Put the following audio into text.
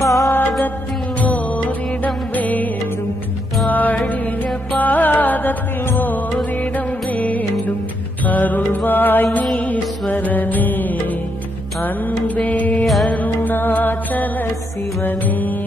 பாதத்தில் ஓரிடம் வேண்டும் ஆடிய பாதத்தில் ஓரிடம் வேண்டும் அருள்வாயீஸ்வரனே அன்பே அருணாச்சல சிவனே